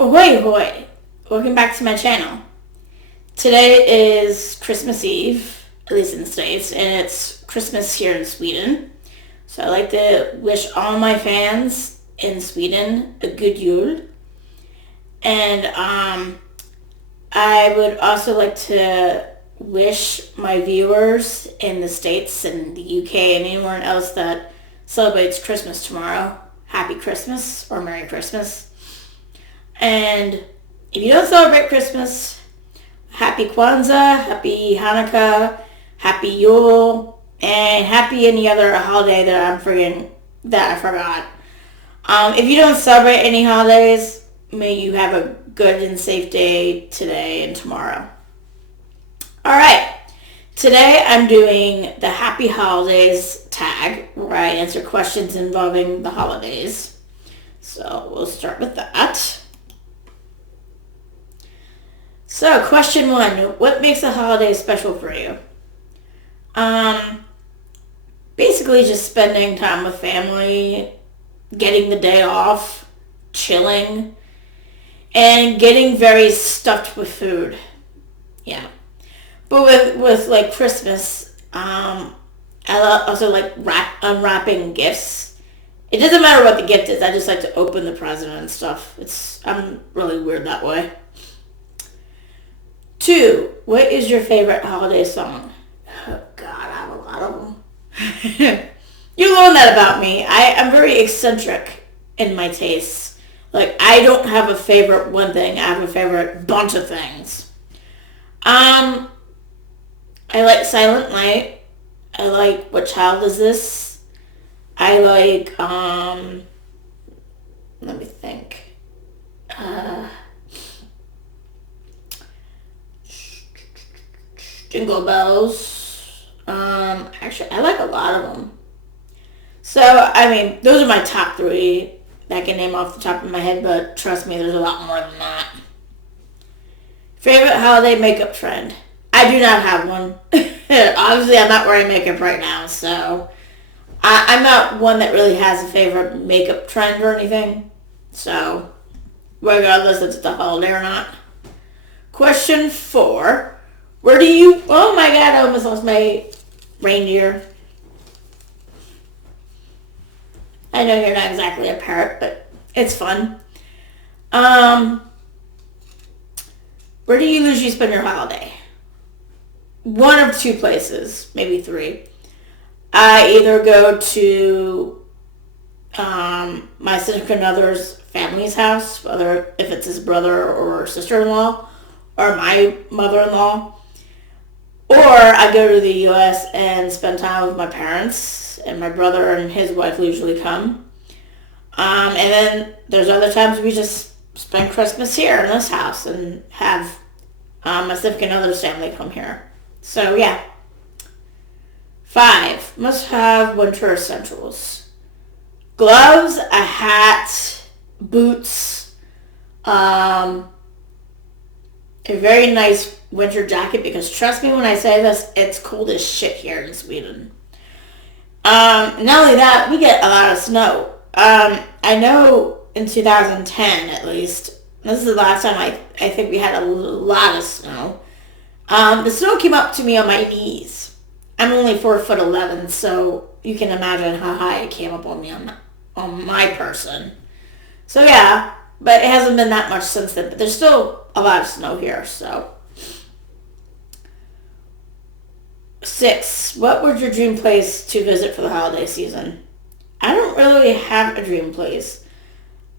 Ahoy hoy! Welcome back to my channel. Today is Christmas Eve, at least in the States, and it's Christmas here in Sweden. So I'd like to wish all my fans in Sweden a good Yule. And I would also like to wish my viewers in the States and the UK and anyone else that celebrates Christmas tomorrow, Happy Christmas or Merry Christmas. And if you don't celebrate Christmas, Happy Kwanzaa, Happy Hanukkah, Happy Yule, and Happy any other holiday that I forgot. If you don't celebrate any holidays, may you have a good and safe day today and tomorrow. Alright, today I'm doing the Happy Holidays tag, where I answer questions involving the holidays. So we'll start with that. So, question 1. What makes a holiday special for you? Basically just spending time with family, getting the day off, chilling, and getting very stuffed with food. Yeah. But with like Christmas, I also like unwrapping gifts. It doesn't matter what the gift is. I just like to open the present and stuff. I'm really weird that way. 2. What is your favorite holiday song? Oh, God, I have a lot of them. You learned that about me. I'm very eccentric in my tastes. Like, I don't have a favorite one thing. I have a favorite bunch of things. I like Silent Night. I like What Child Is This? I like, let me think. Jingle Bells. Actually, I like a lot of them. So, those are my top 3 that I can name off the top of my head, but trust me, there's a lot more than that. Favorite holiday makeup trend? I do not have one. Obviously, I'm not wearing makeup right now, so I'm not one that really has a favorite makeup trend or anything. So, regardless if it's a holiday or not. Question 4. Oh my God, I almost lost my reindeer. I know you're not exactly a parrot, but it's fun. Where do you usually spend your holiday? One of 2 places, maybe 3. I either go to my significant other's family's house, whether if it's his brother or sister-in-law, or my mother-in-law. Or I go to the U.S. and spend time with my parents, and my brother and his wife will usually come. And then there's other times we just spend Christmas here in this house and have my significant other's family come here. So, yeah. 5. Must have winter essentials. Gloves, a hat, boots, a very nice winter jacket, because trust me when I say this, it's cold as shit here in Sweden. Not only that, we get a lot of snow. I know in 2010 at least, this is the last time I think we had a lot of snow. The snow came up to me on my knees. I'm only 4'11", so you can imagine how high it came up on me on my person. So yeah, but it hasn't been that much since then. But there's still a lot of snow here, so. 6. What would your dream place to visit for the holiday season? I don't really have a dream place.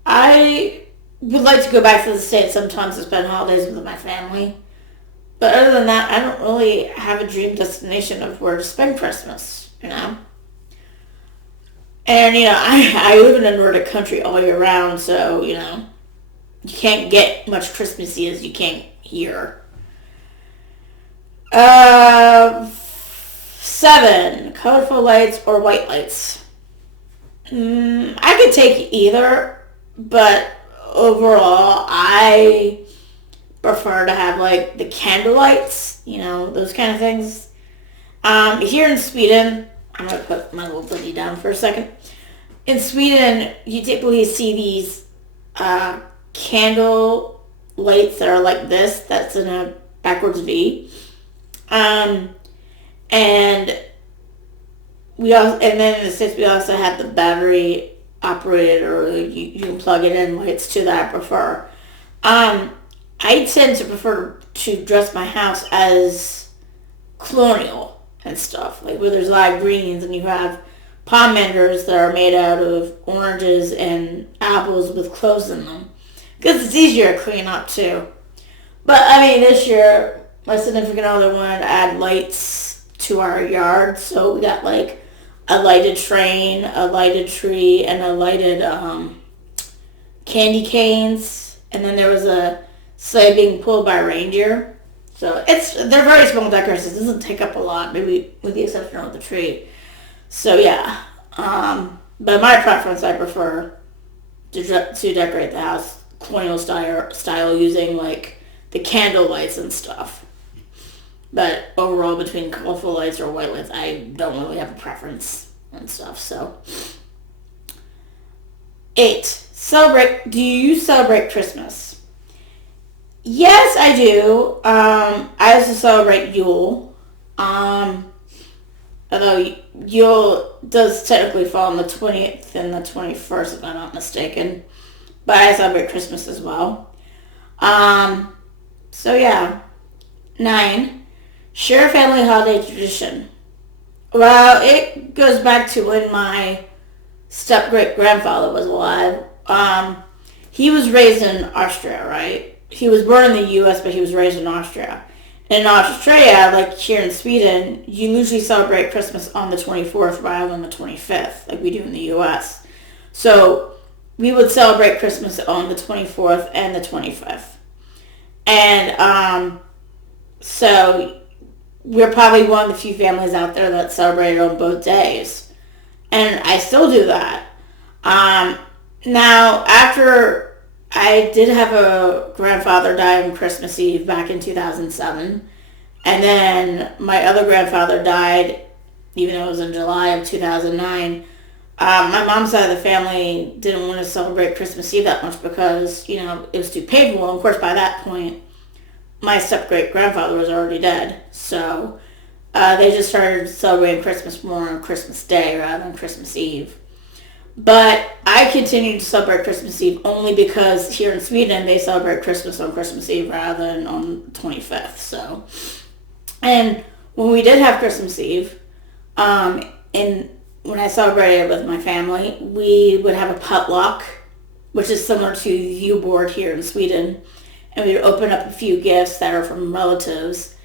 I would like to go back to the States sometimes to spend holidays with my family. But other than that, I don't really have a dream destination of where to spend Christmas, And, I live in a Nordic country all year round, so, you can't get much Christmassy as you can here. 7. Colorful lights or white lights? I could take either, but overall, I prefer to have, like, the candle lights, those kind of things. Here in Sweden, I'm going to put my little buddy down for a second. In Sweden, you typically see these candle lights that are like this. That's in a backwards V. Um, and and then in the States we also have the battery operated, or you can plug it in lights too, that I prefer. Um, I tend to prefer to dress my house as colonial and stuff, like where there's a lot of greens and you have pomanders that are made out of oranges and apples with cloves in them. Because it's easier to clean up too. But I mean, this year, my significant other wanted to add lights to our yard, so we got like a lighted train, a lighted tree, and a lighted candy canes. And then there was a sleigh being pulled by a reindeer. So they're very small decorations. It doesn't take up a lot, maybe with the exception of the tree. So yeah, but my preference, I prefer to decorate the house colonial style using like the candle lights and stuff. But overall, between colorful lights or white lights, I don't really have a preference and stuff. So 8. Do you celebrate Christmas? Yes, I do. I also celebrate Yule. Although Yule does technically fall on the 20th and the 21st, if I'm not mistaken. But I celebrate Christmas as well. So yeah. 9. Share a family holiday tradition. Well, it goes back to when my step-great-grandfather was alive. He was raised in Austria, right? He was born in the U.S., but he was raised in Austria. In Australia, like here in Sweden, you usually celebrate Christmas on the 24th rather than the 25th, like we do in the U.S. So we would celebrate Christmas on the 24th and the 25th. And so we're probably one of the few families out there that celebrate on both days. And I still do that. Now, after I did have a grandfather die on Christmas Eve back in 2007. And then my other grandfather died, even though it was in July of 2009. My mom's side of the family didn't want to celebrate Christmas Eve that much because, it was too painful. And of course, by that point, my step-great-grandfather was already dead. So they just started celebrating Christmas more on Christmas Day rather than Christmas Eve. But I continue to celebrate Christmas Eve only because here in Sweden they celebrate Christmas on Christmas Eve rather than on the 25th. So, and when we did have Christmas Eve, and when I celebrated with my family, we would have a potluck, which is similar to Yule board here in Sweden, and we would open up a few gifts that are from relatives,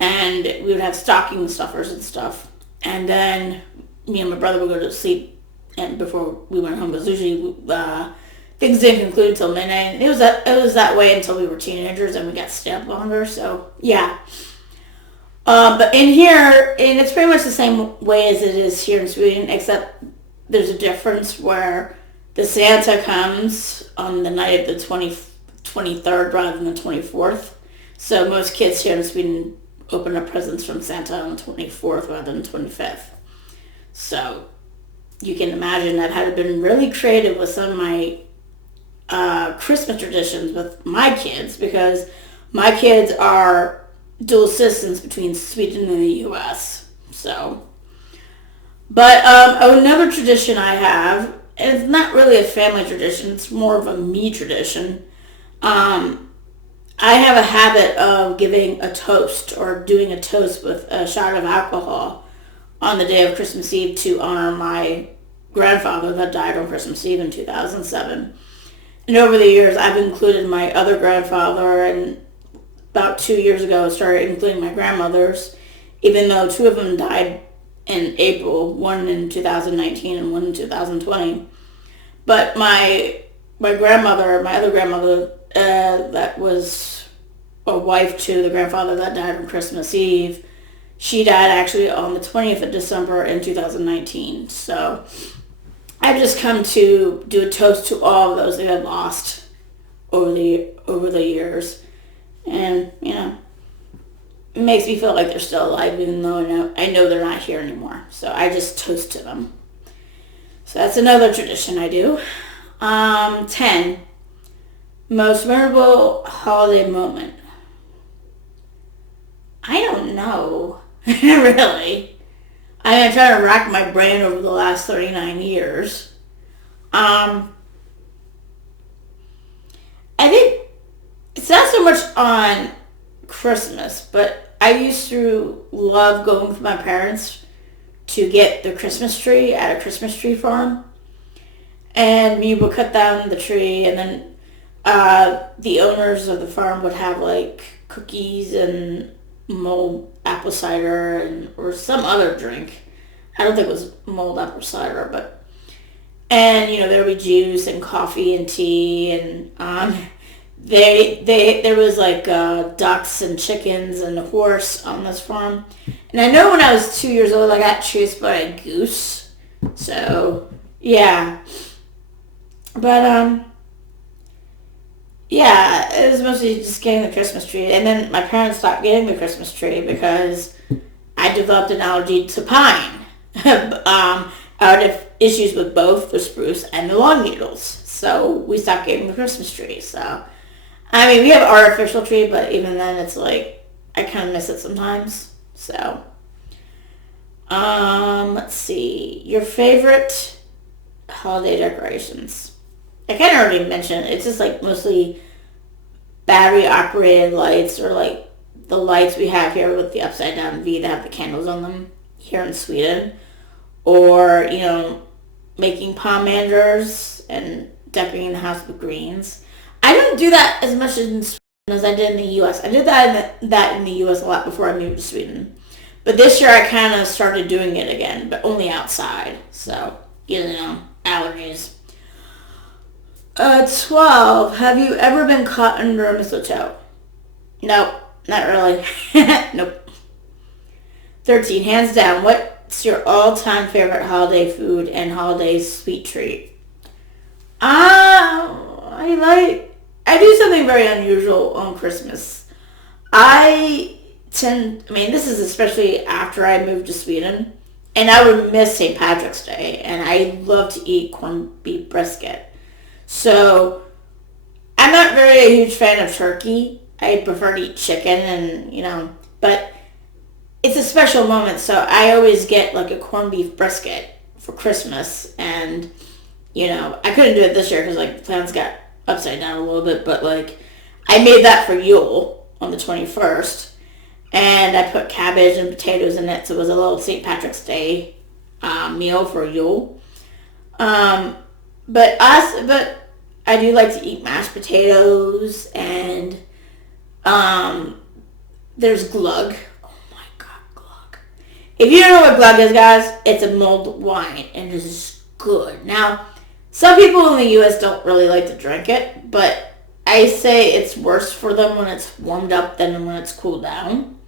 and we would have stocking stuffers and stuff, and then me and my brother would go to sleep. And before we went home, because usually things didn't conclude until midnight. And it was that way until we were teenagers and we got to stay up longer. So yeah. But in here, and it's pretty much the same way as it is here in Sweden, except there's a difference where the Santa comes on the night of the 23rd rather than the 24th. So most kids here in Sweden open up presents from Santa on the 24th rather than the 25th. So you can imagine I've had been really creative with some of my Christmas traditions with my kids, because my kids are dual citizens between Sweden and the U.S. So, but another tradition I have, and it's not really a family tradition, it's more of a me tradition. I have a habit of giving a toast or doing a toast with a shot of alcohol on the day of Christmas Eve to honor my grandfather that died on Christmas Eve in 2007. And over the years, I've included my other grandfather, and about 2 years ago, I started including my grandmothers, even though 2 of them died in April, one in 2019 and one in 2020. But my grandmother, my other grandmother, that was a wife to the grandfather that died on Christmas Eve, she died actually on the 20th of December in 2019. So I've just come to do a toast to all of those that I've lost over the years. And, it makes me feel like they're still alive, even though I know they're not here anymore. So I just toast to them. So that's another tradition I do. 10. Most memorable holiday moment. I don't know. Really. I'm trying to rack my brain over the last 39 years. Um, I think it's not so much on Christmas, but I used to love going with my parents to get the Christmas tree at a Christmas tree farm. And we would cut down the tree, and then the owners of the farm would have like cookies and mulled apple cider and or some other drink. I don't think it was mulled apple cider, but and there would be juice and coffee and tea and there was like ducks and chickens and a horse on this farm. And I know when I was 2 years old, I got chased by a goose. So yeah, but yeah, it was mostly just getting the Christmas tree. And then my parents stopped getting the Christmas tree because I developed an allergy to pine. Out of issues with both the spruce and the long needles. So we stopped getting the Christmas tree. So, I mean, we have an artificial tree, but even then it's like, I kind of miss it sometimes. So, let's see. Your favorite holiday decorations? I kind of already mentioned, it's just like mostly battery operated lights or like the lights we have here with the upside down V that have the candles on them here in Sweden. Or, making pomanders and decorating the house with greens. I don't do that as much in Sweden as I did in the U.S. I did that in the U.S. a lot before I moved to Sweden. But this year I kind of started doing it again, but only outside. So, allergies. 12. Have you ever been caught under a mistletoe? Nope, not really. Nope. 13. Hands down, what's your all-time favorite holiday food and holiday sweet treat? I do something very unusual on Christmas. This is especially after I moved to Sweden, and I would miss St. Patrick's Day, and I love to eat corned beef brisket. So, I'm not very a huge fan of turkey. I prefer to eat chicken but it's a special moment, so I always get like a corned beef brisket for Christmas, and I couldn't do it this year because like plans got upside down a little bit, but like I made that for Yule on the 21st, and I put cabbage and potatoes in it, so it was a little St. Patrick's Day meal for Yule. But I do like to eat mashed potatoes, and there's glug. If you don't know what glug is, guys, it's a mulled wine, and it is good. Now, some people in the U.S. don't really like to drink it, but I say it's worse for them when it's warmed up than when it's cooled down.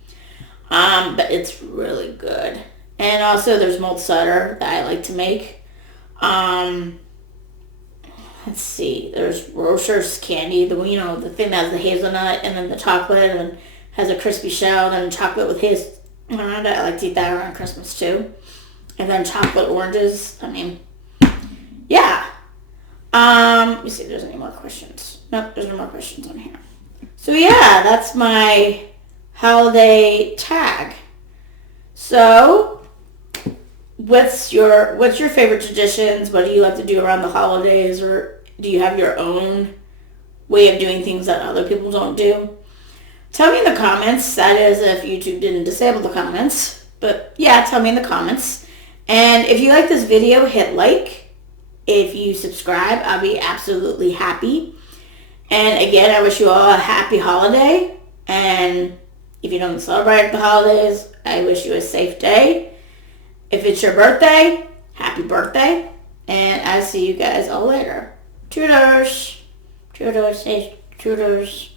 But it's really good. And also, there's mulled cider that I like to make. Let's see. There's Rocher's candy, the thing that has the hazelnut and then the chocolate and has a crispy shell, and then chocolate with hazelnut. I like to eat that around Christmas too. And then chocolate oranges. Yeah. Let me see if there's any more questions. Nope, there's no more questions on here. So yeah, that's my holiday tag. So, what's your favorite traditions? What do you like to do around the holidays? Or do you have your own way of doing things that other people don't do? Tell me in the comments. That is, if YouTube didn't disable the comments. But yeah, tell me in the comments. And if you like this video, hit like. If you subscribe, I'll be absolutely happy. And again, I wish you all a happy holiday. And if you don't celebrate the holidays, I wish you a safe day. If it's your birthday, happy birthday. And I'll see you guys all later. Toodles. Toodles. Toodles.